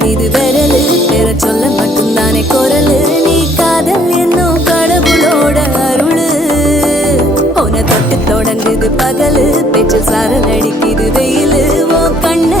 அடிக்குது விரலு பெற சொல்ல மட்டும்தானே குரலு நீ காதல் என்னும் கடவுளோட அருளு உன தொட்டு தொடங்குது பகலு பேச்சில் சாரல் அடிக்குது வெயிலு ஓ கண்ண